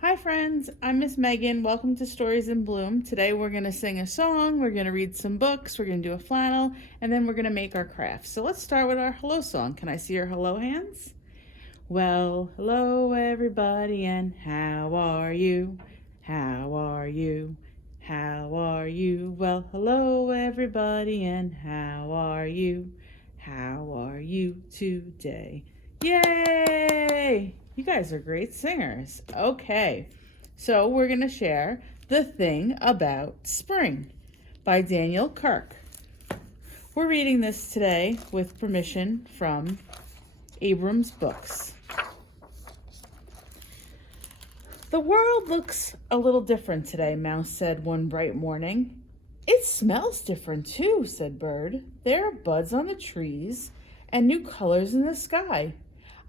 Hi friends, I'm Miss Megan. Welcome to Stories in Bloom. Today we're going to sing a song, we're going to read some books, we're going to do a flannel, and then we're going to make our crafts. So let's start with our hello song. Can I see your hello hands? Well, hello everybody and how are you? How are you? How are you? Well, hello everybody and how are you? How are you today? Yay! You guys are great singers. Okay, so we're going to share The Thing About Spring by Daniel Kirk. We're reading this today with permission from Abrams Books. The world looks a little different today, Mouse said one bright morning. It smells different too, said Bird. There are buds on the trees and new colors in the sky.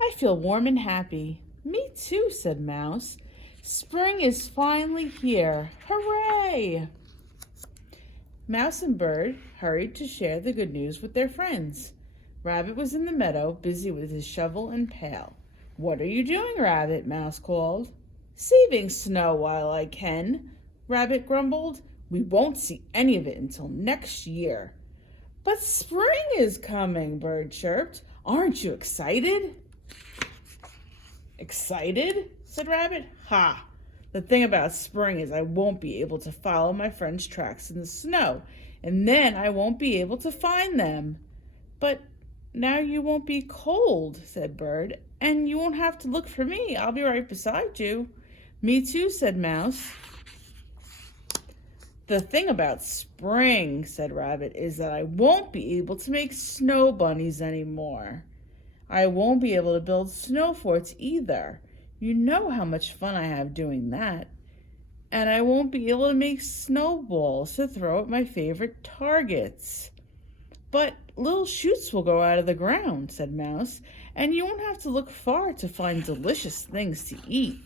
I feel warm and happy. Me too, said Mouse. Spring is finally here. Hooray! Mouse and Bird hurried to share the good news with their friends. Rabbit was in the meadow, busy with his shovel and pail. What are you doing, Rabbit? Mouse called. Saving snow while I can, Rabbit grumbled. We won't see any of it until next year. But spring is coming, Bird chirped. Aren't you excited? Excited? Said Rabbit. Ha! The thing about spring is I won't be able to follow my friend's tracks in the snow, and then I won't be able to find them. But now you won't be cold, said Bird, and you won't have to look for me. I'll be right beside you. Me too, said Mouse. The thing about spring, said Rabbit, is that I won't be able to make snow bunnies anymore. I won't be able to build snow forts either. You know how much fun I have doing that. And I won't be able to make snowballs to throw at my favorite targets. But little shoots will grow out of the ground, said Mouse, and you won't have to look far to find delicious things to eat.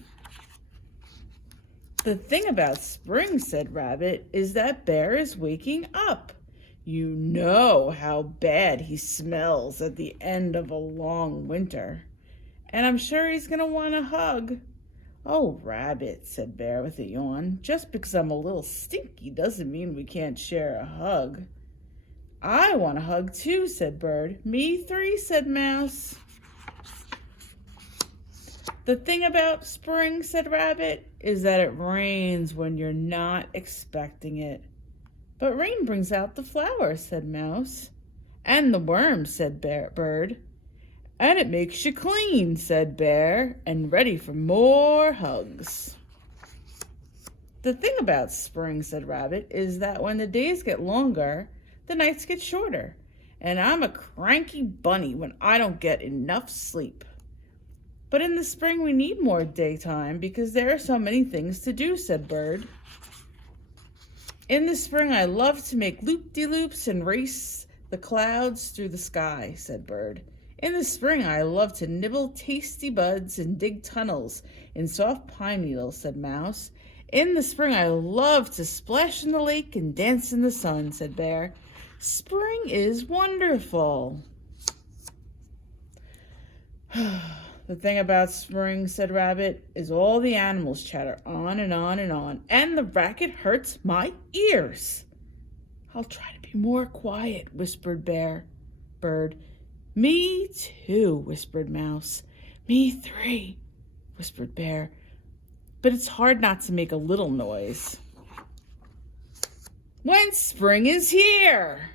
The thing about spring, said Rabbit, is that Bear is waking up. You know how bad he smells at the end of a long winter. And I'm sure he's going to want a hug. Oh, Rabbit, said Bear with a yawn, just because I'm a little stinky doesn't mean we can't share a hug. I want a hug too, said Bird. Me three, said Mouse. The thing about spring, said Rabbit, is that it rains when you're not expecting it. But rain brings out the flowers, said Mouse. And the worms, said Bird. And it makes you clean, said Bear, and ready for more hugs. The thing about spring, said Rabbit, is that when the days get longer, the nights get shorter. And I'm a cranky bunny when I don't get enough sleep. But in the spring we need more daytime because there are so many things to do, said Bird. In the spring I love to make loop-de-loops and race the clouds through the sky, said Bird. In the spring I love to nibble tasty buds and dig tunnels in soft pine needles, said Mouse. In the spring I love to splash in the lake and dance in the sun, said Bear. Spring is wonderful. The thing about spring, said Rabbit, is all the animals chatter on and on and on, and the racket hurts my ears. I'll try to be more quiet, whispered Bird. Me too, whispered Mouse. Me three, whispered Bear. But it's hard not to make a little noise. When spring is here!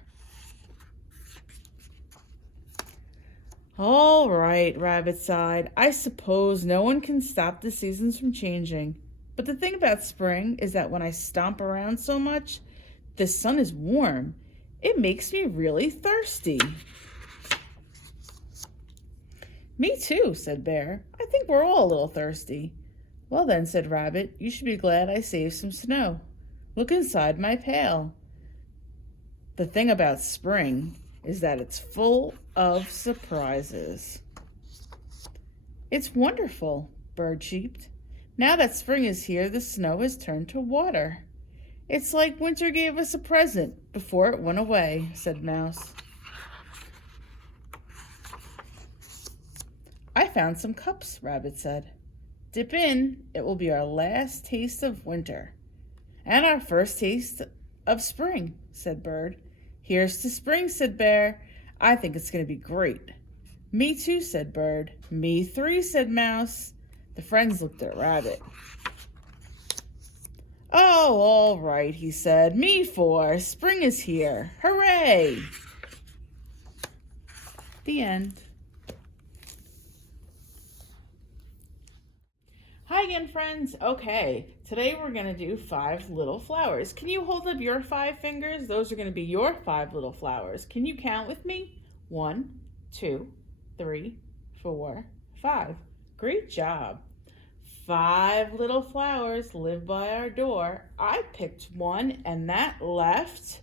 All right, Rabbit sighed. I suppose no one can stop the seasons from changing. But the thing about spring is that when I stomp around so much, the sun is warm. It makes me really thirsty. Me too, said Bear. I think we're all a little thirsty. Well then, said Rabbit, you should be glad I saved some snow. Look inside my pail. The thing about spring is that it's full of surprises. It's wonderful, Bird cheeped. Now that spring is here, the snow has turned to water. It's like winter gave us a present before it went away, said Mouse. I found some cups, Rabbit said. Dip in, it will be our last taste of winter. And our first taste of spring, said Bird. Here's to spring, said Bear. I think it's going to be great. Me too, said Bird. Me three, said Mouse. The friends looked at Rabbit. Oh, all right, he said. Me four. Spring is here. Hooray! The end. Hi again, friends. Okay, today we're going to do 5 little flowers. Can you hold up your 5 fingers? Those are going to be your 5 little flowers. Can you count with me? 1, 2, 3, 4, 5. Great job. 5 little flowers live by our door. I picked one and that left.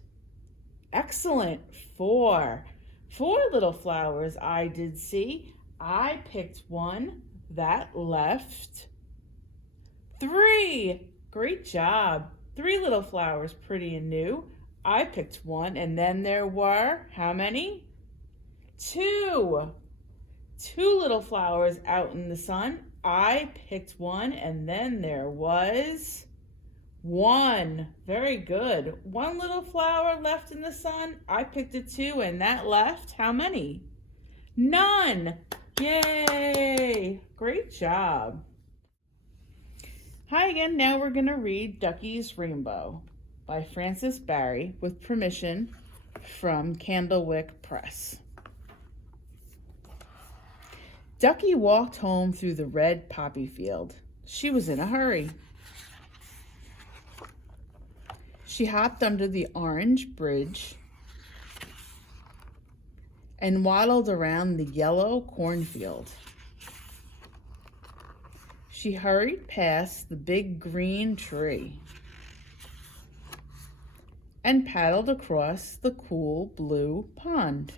Excellent. 4. 4 little flowers I did see. I picked one that left. 3. Great job. 3 little flowers, pretty and new. I picked one, and then there were, how many? 2. 2 little flowers out in the sun. I picked one, and then there was 1. Very good. 1 little flower left in the sun. I picked it 2, and that left, how many? None. Yay. Great job. Hi again, now we're going to read Ducky's Rainbow by Frances Barry with permission from Candlewick Press. Ducky walked home through the red poppy field. She was in a hurry. She hopped under the orange bridge and waddled around the yellow cornfield. She hurried past the big green tree and paddled across the cool blue pond.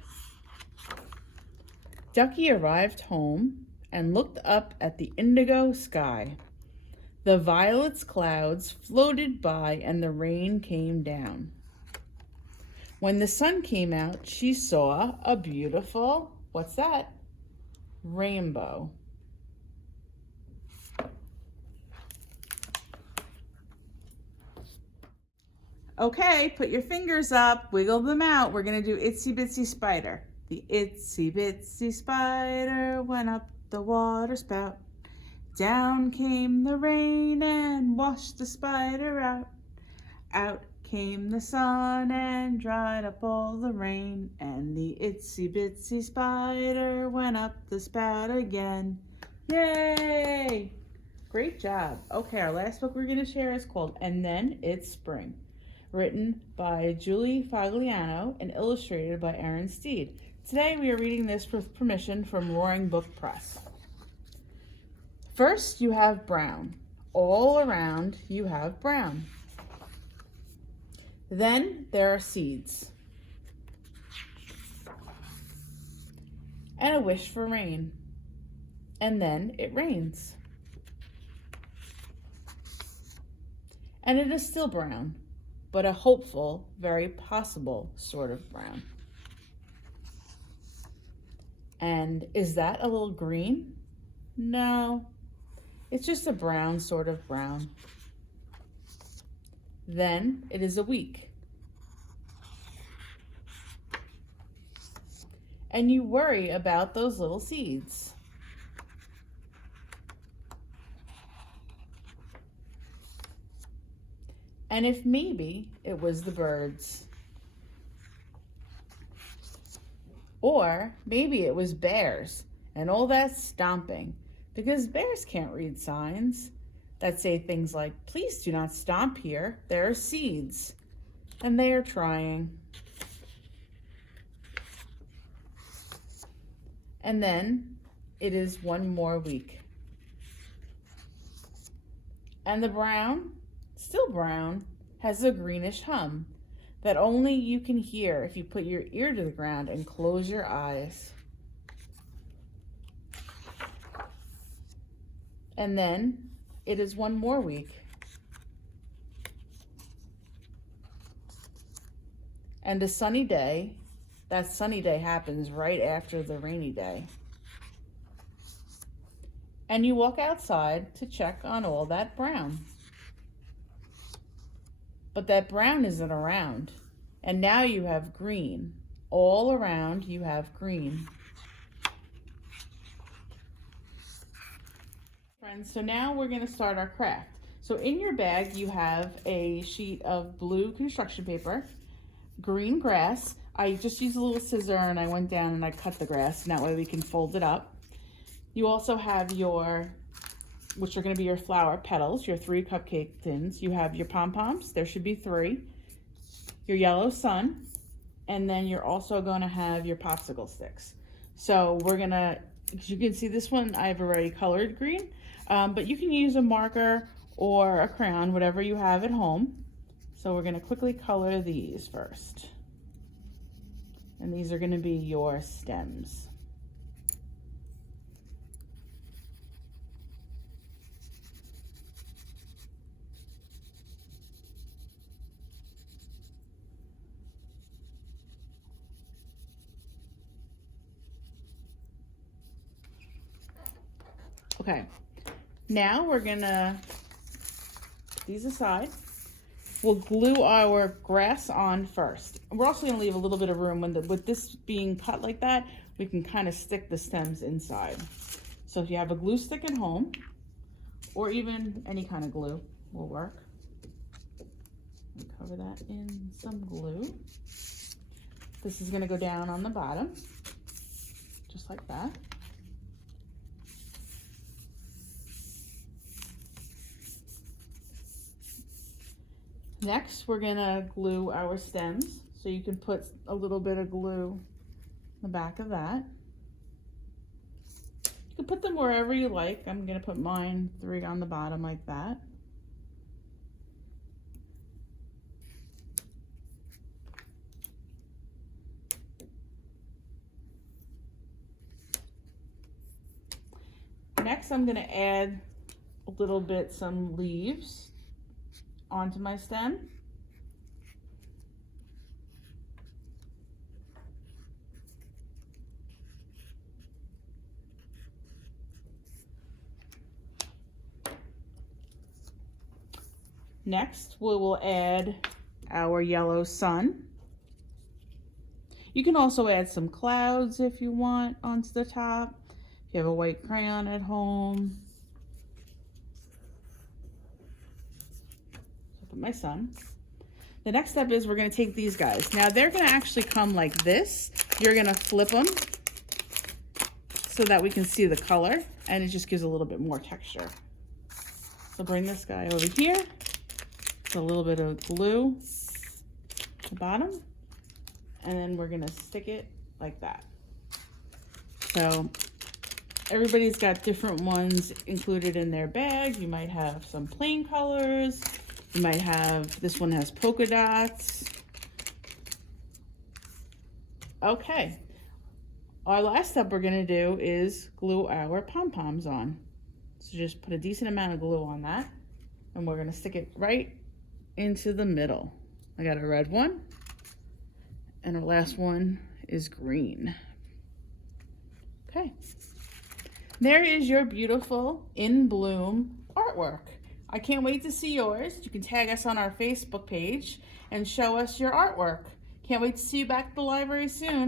Ducky arrived home and looked up at the indigo sky. The violet clouds floated by and the rain came down. When the sun came out, she saw a beautiful, what's that? Rainbow. Okay, put your fingers up, wiggle them out. We're going to do Itsy Bitsy Spider. The itsy bitsy spider went up the water spout. Down came the rain and washed the spider out. Out came the sun and dried up all the rain. And the itsy bitsy spider went up the spout again. Yay! Great job. Okay, our last book we're going to share is called And Then It's Spring, written by Julie Fagliano and illustrated by Aaron Steed. Today we are reading this with permission from Roaring Book Press. First you have brown. All around you have brown. Then there are seeds. And a wish for rain. And then it rains. And it is still brown, but a hopeful, very possible sort of brown. And is that a little green? No, it's just a brown sort of brown. Then it is a week. And you worry about those little seeds. And if maybe it was the birds. Or maybe it was bears and all that stomping, because bears can't read signs that say things like, please do not stomp here, there are seeds. And they are trying. And then it is one more week. And the brown, still brown, has a greenish hum that only you can hear if you put your ear to the ground and close your eyes. And then it is one more week. And a sunny day, that sunny day happens right after the rainy day. and you walk outside to check on all that brown. But that brown isn't around, and now you have green. All around you have green. Friends, so now we're going to start our craft. So in your bag you have a sheet of blue construction paper, green grass. I just used a little scissor and I went down and I cut the grass, and that way we can fold it up. You also have which are going to be your flower petals, your 3 cupcake tins. You have your pom-poms, there should be 3, your yellow sun, and then you're also going to have your popsicle sticks. So we're going to, as you can see, this one I've already colored green, but you can use a marker or a crayon, whatever you have at home. So we're going to quickly color these first. And these are going to be your stems. Okay, now we're gonna put these aside. We'll glue our grass on first. We're also gonna leave a little bit of room with this being cut like that, we can kind of stick the stems inside. So if you have a glue stick at home, or even any kind of glue will work. Cover that in some glue. This is gonna go down on the bottom, just like that. Next, we're gonna glue our stems. So you can put a little bit of glue in the back of that. You can put them wherever you like. I'm gonna put mine 3 on the bottom like that. Next, I'm gonna add a little bit, some leaves onto my stem. Next, we will add our yellow sun. You can also add some clouds if you want onto the top. If you have a white crayon at home. My son. The next step is we're going to take these guys. Now they're going to actually come like this. You're going to flip them so that we can see the color, and it just gives a little bit more texture. So bring this guy over here. Put a little bit of glue at the bottom, and then we're going to stick it like that. So everybody's got different ones included in their bag. You might have some plain colors. You might have, this one has polka dots. Okay, our last step we're gonna do is glue our pom-poms on. So just put a decent amount of glue on that, and we're gonna stick it right into the middle. I got a red one, and our last one is green. Okay, there is your beautiful in bloom artwork. I can't wait to see yours. You can tag us on our Facebook page and show us your artwork. Can't wait to see you back at the library soon.